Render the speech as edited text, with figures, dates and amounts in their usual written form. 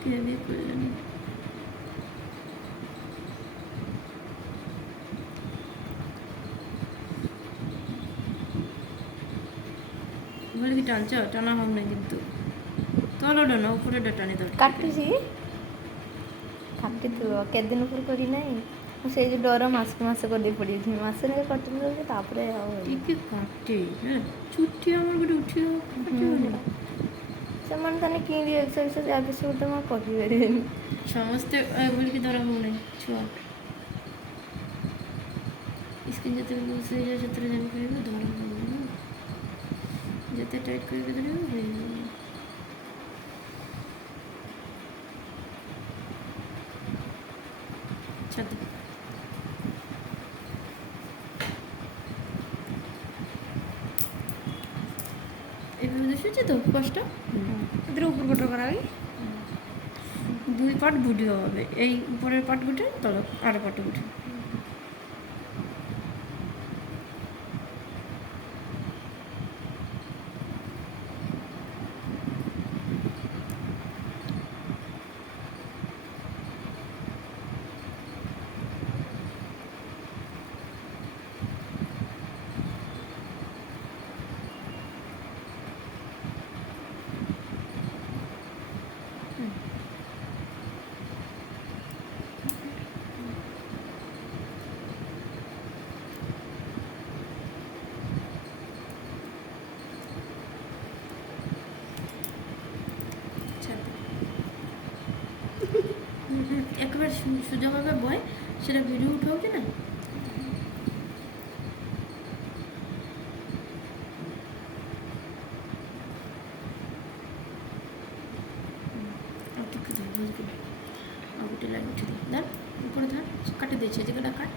কীভাবে করলেন? বলে কি টানছ? টানা হোক না কিন্তু ତଳଟା ନା ଉପରଟା ଟାଣି ଦେବ। କାଟୁଛି କାଟିଥିବ କେତେ ଦିନ ଉପରେ କରିନାହିଁ ମୁଁ ସେଇ ଯେଉଁ ଡର ମାସକୁ ମାସ କରିଦେଇ ପଡ଼ିଯାଇଛି ମାସରେ କଟି ଦେଉଛି ତାପରେ ଆଉ ଟିକେ କାଟେ ହେଲା ଚୁଟି ଆମର ଗୋଟେ ଉଠିବ କାଟିବନି। ସେମାନେ ତାହେଲେ କିଣି ଏକ୍ସରସାଇଜ ଆବେ ସବୁ ତ ମୁଁ କହିପାରିବେନି ସମସ୍ତେ ବୋଲିକି ଧରା ହେଉନାହିଁ ଛୁଆ ସ୍କିନ୍ ଯେତେବେଳେ ଲୁଜ୍ ହେଇଯାଏ ସେଥିରେ ଜାଣିପାରିବ ଧରା ହେଉନି ଯେତେ ଟାଇଟ୍ କରିକି ଧରିବ ହେଇଯିବ। ଛାତ এভাবে দেখেছি তো কষ্ট এদের উপর পট করা হয় দুই পাট বুটিও হবে এই উপরের পাট বুটে তল আরো পাট বুটে একবার সোজাভাবে বয় সেটা ভিডিও উঠাওছে না আর একটু ধর আর গোটে লাইন উঠে দিই ধান উপরে ধান কাটি দিয়েছে যে কাট